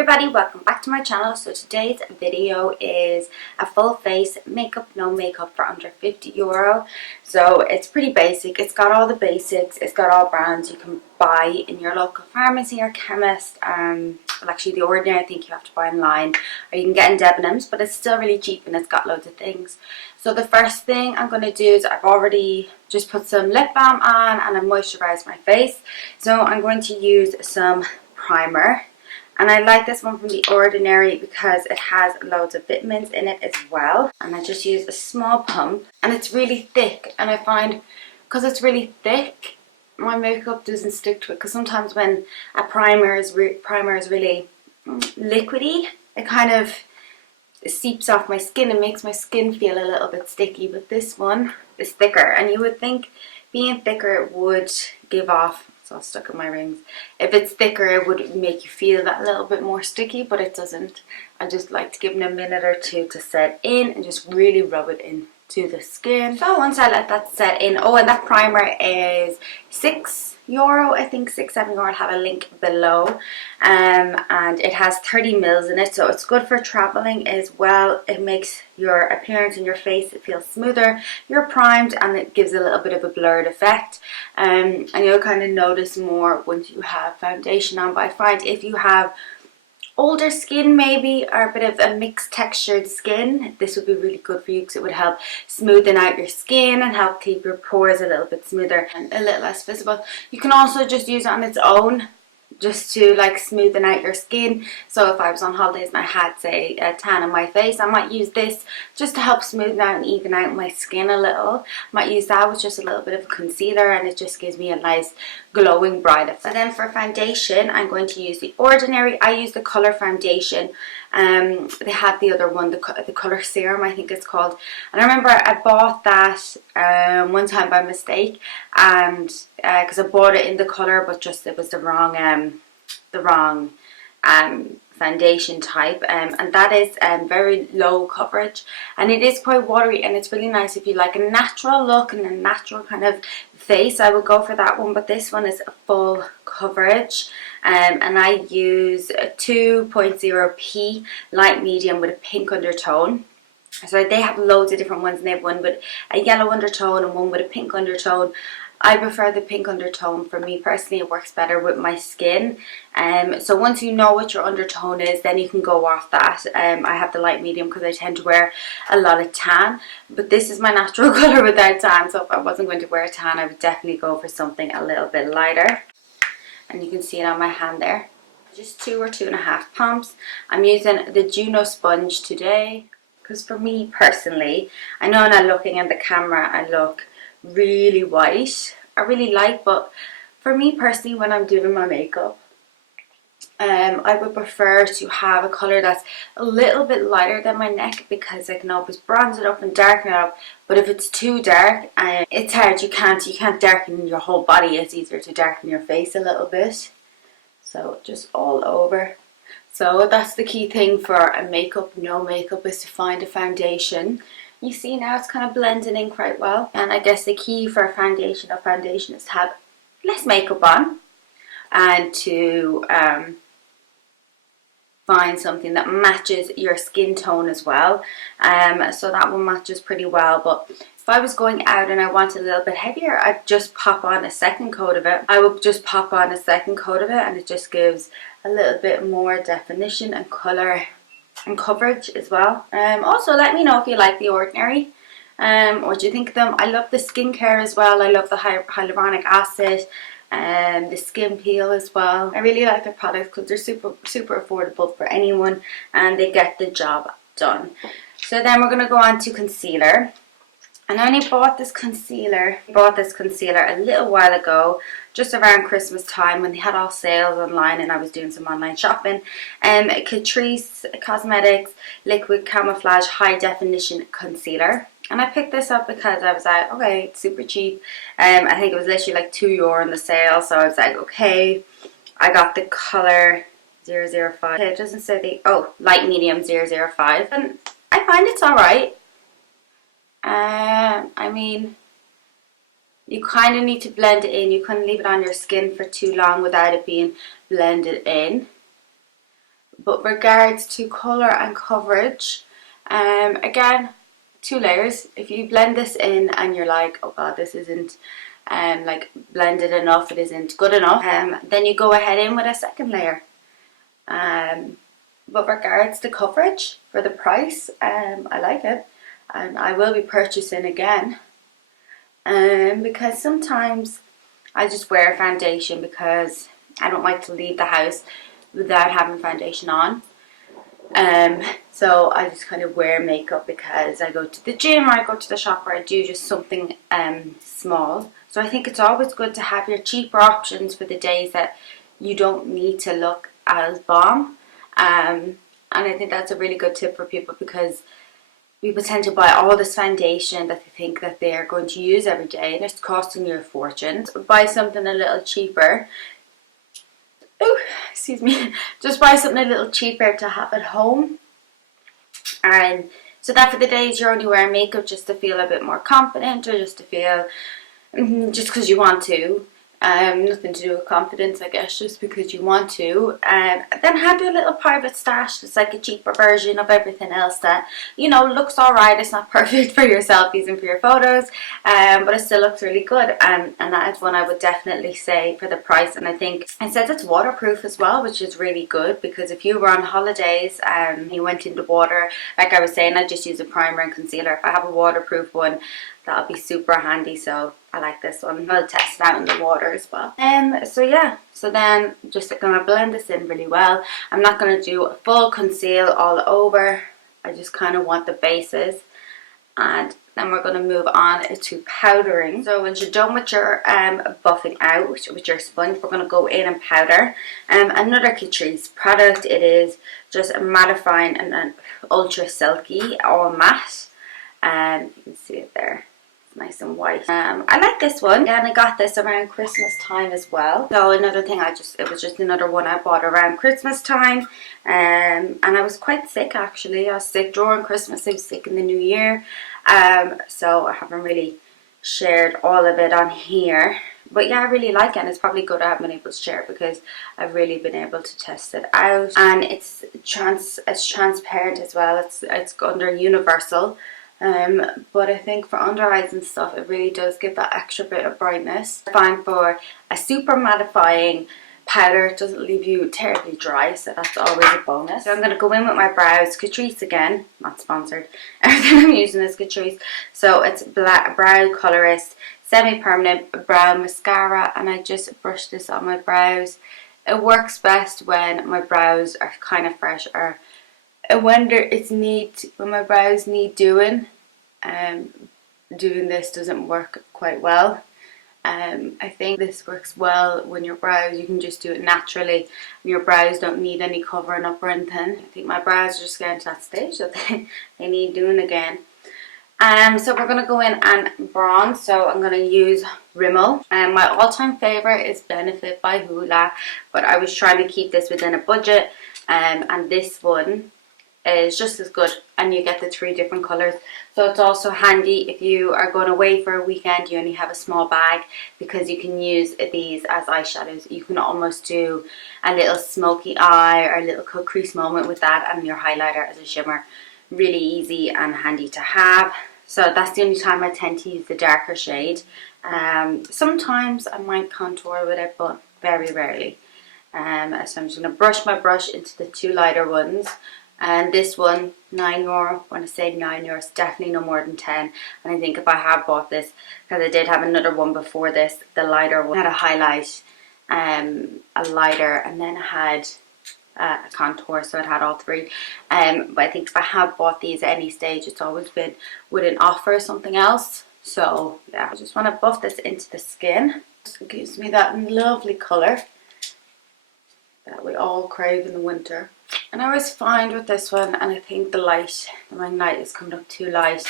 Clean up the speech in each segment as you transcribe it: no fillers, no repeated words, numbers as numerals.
everybody, welcome back to my channel. So today's video is a full face makeup, no makeup for under €50. So it's pretty basic. It's got all the basics. It's got all brands you can buy in your local pharmacy or chemist. Well, actually The Ordinary I think you have to buy online, or you can get in Debenhams, but it's still really cheap and it's got loads of things. So the first thing I'm going to do is I've already just put some lip balm on and I moisturised my face. So I'm going to use some primer. And I like this one from The Ordinary because it has loads of vitamins in it as well. And I just use a small pump. And it's really thick. And I find, because it's really thick, my makeup doesn't stick to it. Because sometimes when a primer is really liquidy, it kind of seeps off my skin and makes my skin feel a little bit sticky. But this one is thicker. And you would think being thicker it would give off. It's all stuck in my rings. If it's thicker it would make you feel that little bit more sticky, but it doesn't. I just like to give it a minute or two to set in and just really rub it into the skin. So once I let that set in, oh, and that primer is €6, I think €6-7. I'll have a link below. And it has 30 mils in it, so it's good for traveling as well. It makes your appearance in your face, it feels smoother, you're primed, and it gives a little bit of a blurred effect. And you'll kind of notice more once you have foundation on. But I find if you have older skin maybe, or a bit of a mixed textured skin, this would be really good for you because it would help smoothen out your skin and help keep your pores a little bit smoother and a little less visible. You can also just use it on its own, just to like smoothen out your skin. So if I was on holidays and I had, say, a tan on my face, I might use this just to help smoothen out and even out my skin a little. I might use that with just a little bit of concealer, and it just gives me a nice glowing bright effect. So then for foundation, I'm going to use The Ordinary. I use the Colour Foundation. They had the other one, the Colour Serum I think it's called, and I remember I bought that one time by mistake, and because I bought it in the colour but just it was the wrong foundation type, and that is very low coverage, and it is quite watery, and it's really nice if you like a natural look and a natural kind of face. I would go for that one, but this one is a full coverage, and I use a 2.0p light medium with a pink undertone. So they have loads of different ones, and they have one with a yellow undertone and one with a pink undertone. I prefer the pink undertone. For me personally, it works better with my skin. So once you know what your undertone is, then you can go off that. I have the light medium because I tend to wear a lot of tan, but this is my natural colour without tan, so if I wasn't going to wear a tan I would definitely go for something a little bit lighter. And you can see it on my hand there. Just 2 or 2.5 pumps. I'm using the Juno sponge today because for me personally, I know when I'm looking at the camera I look really white. I really like, but for me personally, when I'm doing my makeup, I would prefer to have a colour that's a little bit lighter than my neck, because I can always bronze it up and darken it up. But if it's too dark, it's hard. You can't darken your whole body. It's easier to darken your face a little bit. So just all over. So that's the key thing for a makeup, no makeup, is to find a foundation. You see now it's kind of blending in quite well. And I guess the key for a foundation is to have less makeup on and to find something that matches your skin tone as well. So that one matches pretty well. But if I was going out and I wanted a little bit heavier, I'd just pop on a second coat of it. I would just pop on a second coat of it, and it just gives a little bit more definition and colour and coverage as well. Also let me know if you like The Ordinary. What do you think of them? I love the skincare as well. I love the hyaluronic acid and the skin peel as well. I really like their products because they're super affordable for anyone, and they get the job done. So then we're going to go on to concealer. And I only bought this concealer a little while ago, just around Christmas time when they had all sales online and I was doing some online shopping. Catrice Cosmetics Liquid Camouflage High Definition Concealer. And I picked this up because I was like, okay, it's super cheap. I think it was literally like €2 in the sale, so I was like, okay. I got the colour 005. Okay, it doesn't say the, light medium 005. And I find it's alright. I mean, you kind of need to blend it in. You couldn't leave it on your skin for too long without it being blended in. But regards to colour and coverage, again, 2 layers. If you blend this in and you're like, oh god, this isn't like blended enough, it isn't good enough, then you go ahead in with a second layer. But regards to coverage, for the price, I like it, and I will be purchasing again, because sometimes I just wear foundation because I don't like to leave the house without having foundation on. So I just kind of wear makeup because I go to the gym or I go to the shop or I do just something small. So I think it's always good to have your cheaper options for the days that you don't need to look as bomb. And I think that's a really good tip for people, because people tend to buy all this foundation that they think that they're going to use every day, and it's costing you a fortune. So buy something a little cheaper. Oh, excuse me. Just buy something a little cheaper to have at home. And so that for the days you're only wearing makeup just to feel a bit more confident, or just to feel, just because you want to. Nothing to do with confidence, I guess, just because you want to. Then have your little private stash. It's like a cheaper version of everything else that, you know, looks alright. It's not perfect for your selfies and for your photos, but it still looks really good. And that is one I would definitely say for the price. And I think it says it's waterproof as well, which is really good, because if you were on holidays and you went into water, like I was saying, I just use a primer and concealer. If I have a waterproof one, that'll be super handy. So I like this one. I'll test it out in the water as well. So yeah, so then just gonna blend this in really well. I'm not gonna do a full conceal all over. I just kind of want the bases, and then we're gonna move on to powdering. So once you're done with your buffing out with your sponge, we're gonna go in and powder. Another Catrice product. It is just mattifying and then ultra silky, all matte. You can see it there. Nice and white. I like this one, and I got this around Christmas time as well. So another thing, it was just another one I bought around Christmas time, and I was quite sick actually. I was sick during Christmas, I was sick in the new year, so I haven't really shared all of it on here. But yeah, I really like it, and it's probably good I haven't been able to share it because I've really been able to test it out. And it's transparent as well. It's under Universal. But I think for under eyes and stuff, it really does give that extra bit of brightness. I find for a super mattifying powder, it doesn't leave you terribly dry, so that's always a bonus. So I'm going to go in with my brows. Catrice again, not sponsored. Everything I'm using is Catrice. So it's Black Brow Colorist Semi-Permanent Brow Mascara, and I just brush this on my brows. It works best when my brows are kind of fresh, or when my brows need doing. Doing this doesn't work quite well. I think this works well when your brows, you can just do it naturally and your brows don't need any covering up or anything. I think my brows are just getting to that stage that they need doing again. So we're going to go in and bronze. So I'm going to use Rimmel. My all-time favourite is Benefit by Hoola, but I was trying to keep this within a budget, and this one is just as good, and you get the 3 different colours. So it's also handy if you are going away for a weekend, you only have a small bag, because you can use these as eyeshadows. You can almost do a little smoky eye or a little cut crease moment with that, and your highlighter as a shimmer. Really easy and handy to have. So that's the only time I tend to use the darker shade. Sometimes I might contour with it, but very rarely. So I'm just going to brush my brush into the 2 lighter ones. And this one, €9. When I say €9, it's definitely no more than 10. And I think if I had bought this, because I did have another one before this, the lighter one had a highlight, a lighter, and then it had a contour, so it had all 3. But I think if I have bought these at any stage, it's always been with an offer or something else. So yeah, I just want to buff this into the skin. It gives me that lovely colour that we all crave in the winter. And I was fine with this one, and I think the ring light is coming up too light.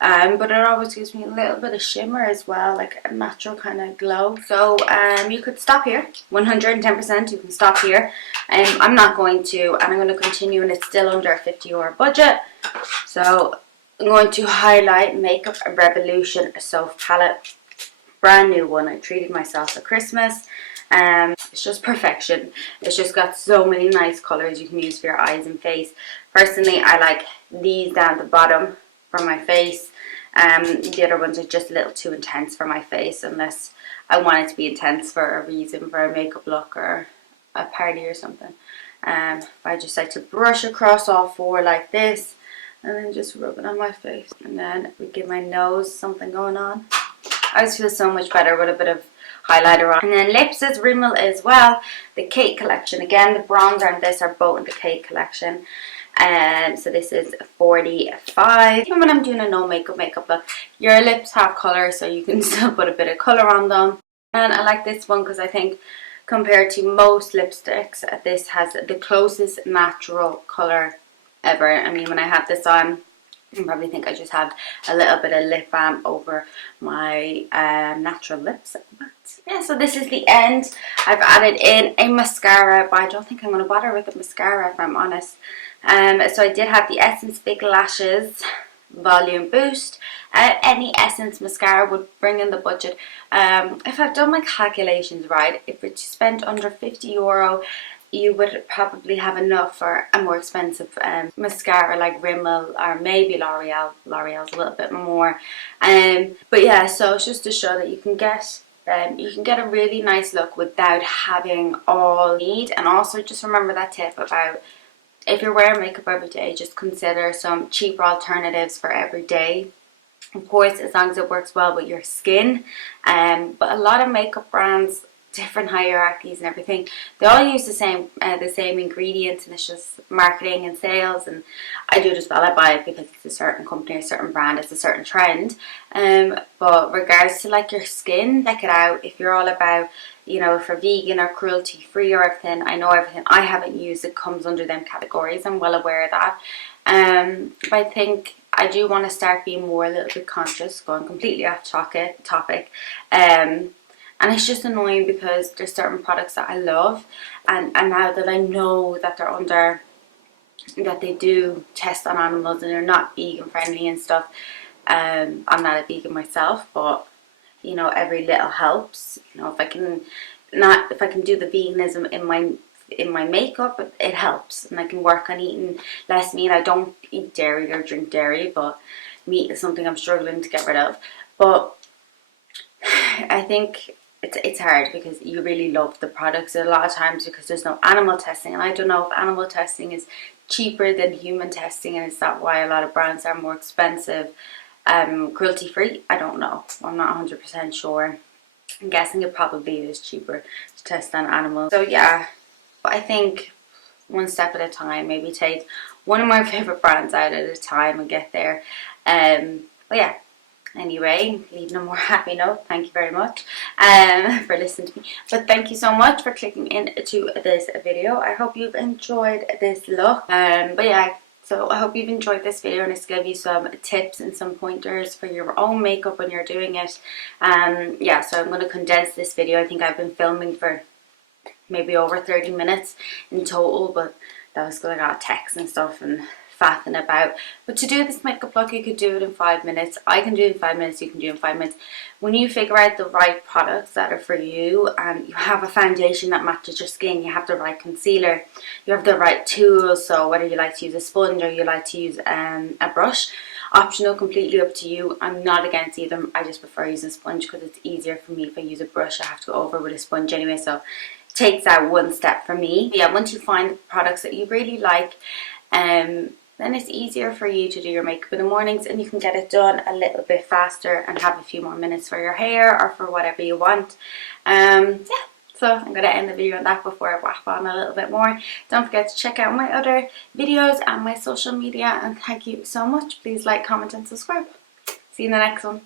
But it always gives me a little bit of shimmer as well, like a natural kind of glow. So you could stop here, 110% you can stop here. I'm not going to, and I'm going to continue, and it's still under a €50 budget. So I'm going to highlight Makeup Revolution Soft Palette. Brand new one. I treated myself for Christmas. It's just perfection. It's just got so many nice colours you can use for your eyes and face. Personally, I like these down the bottom for my face. The other ones are just a little too intense for my face, unless I want it to be intense for a reason, for a makeup look or a party or something. I just like to brush across all four like this, and then just rub it on my face. And then we give my nose something going on. I just feel so much better with a bit of highlighter on. And then lips is Rimmel as well. The Kate collection. Again, the bronzer and this are both in the Kate collection. So this is 45. Even when I'm doing a no makeup look, your lips have colour, so you can still put a bit of colour on them. And I like this one because I think compared to most lipsticks, this has the closest natural colour ever. I mean, when I have this on, you probably think I just have a little bit of lip balm over my natural lips. But yeah, so this is the end. I've added in a mascara, but I don't think I'm going to bother with the mascara if I'm honest. So I did have the Essence Big Lashes Volume Boost. Any Essence mascara would bring in the budget. If I've done my calculations right, if you spent under €50, you would probably have enough for a more expensive mascara like Rimmel or maybe L'Oreal. L'Oreal's a little bit more. But yeah, so it's just to show that you can get a really nice look without having all you need. And also just remember that tip about if you're wearing makeup every day, just consider some cheaper alternatives for every day. Of course, as long as it works well with your skin. But a lot of makeup brands, different hierarchies and everything, they all use the same ingredients, and it's just marketing and sales. And I do just well, I buy it because it's a certain company, a certain brand, it's a certain trend. But regards to like your skin, check it out. If you're all about, you know, for vegan or cruelty free or everything, I know everything I haven't used, it comes under them categories. I'm well aware of that. But I think I do want to start being more a little bit conscious, going completely off topic. And it's just annoying because there's certain products that I love, and now that I know that they're under, that they do test on animals and they're not vegan friendly and stuff. I'm not a vegan myself, but you know, every little helps. You know, if I can do the veganism in my makeup, it helps, and I can work on eating less meat. I don't eat dairy or drink dairy, but meat is something I'm struggling to get rid of. But I think it's hard because you really love the products a lot of times because there's no animal testing, and I don't know if animal testing is cheaper than human testing, and is that why a lot of brands are more expensive? Cruelty free, I don't know, I'm not 100% sure. I'm guessing it probably is cheaper to test on animals. So yeah, but I think one step at a time, maybe take one of my favorite brands out at a time and get there. But yeah, anyway, leaving a more happy note, thank you very much for listening to me. But thank you so much for clicking into this video. I hope you've enjoyed this look. But yeah, so I hope you've enjoyed this video, and it's give you some tips and some pointers for your own makeup when you're doing it. Yeah, so I'm going to condense this video. I think I've been filming for maybe over 30 minutes in total, but that was because I got texts and stuff and faffing about. But to do this makeup look, you could do it in 5 minutes. I can do it in 5 minutes, you can do it in 5 minutes. When you figure out the right products that are for you, and you have a foundation that matches your skin, you have the right concealer, you have the right tools, so whether you like to use a sponge or you like to use a brush, optional, completely up to you. I'm not against either. I just prefer using a sponge because it's easier for me. If I use a brush, I have to go over with a sponge anyway, so it takes out one step for me. Yeah, once you find the products that you really like, then it's easier for you to do your makeup in the mornings, and you can get it done a little bit faster and have a few more minutes for your hair or for whatever you want. Yeah, so I'm going to end the video on that before I wrap on a little bit more. Don't forget to check out my other videos and my social media, and thank you so much. Please like, comment and subscribe. See you in the next one.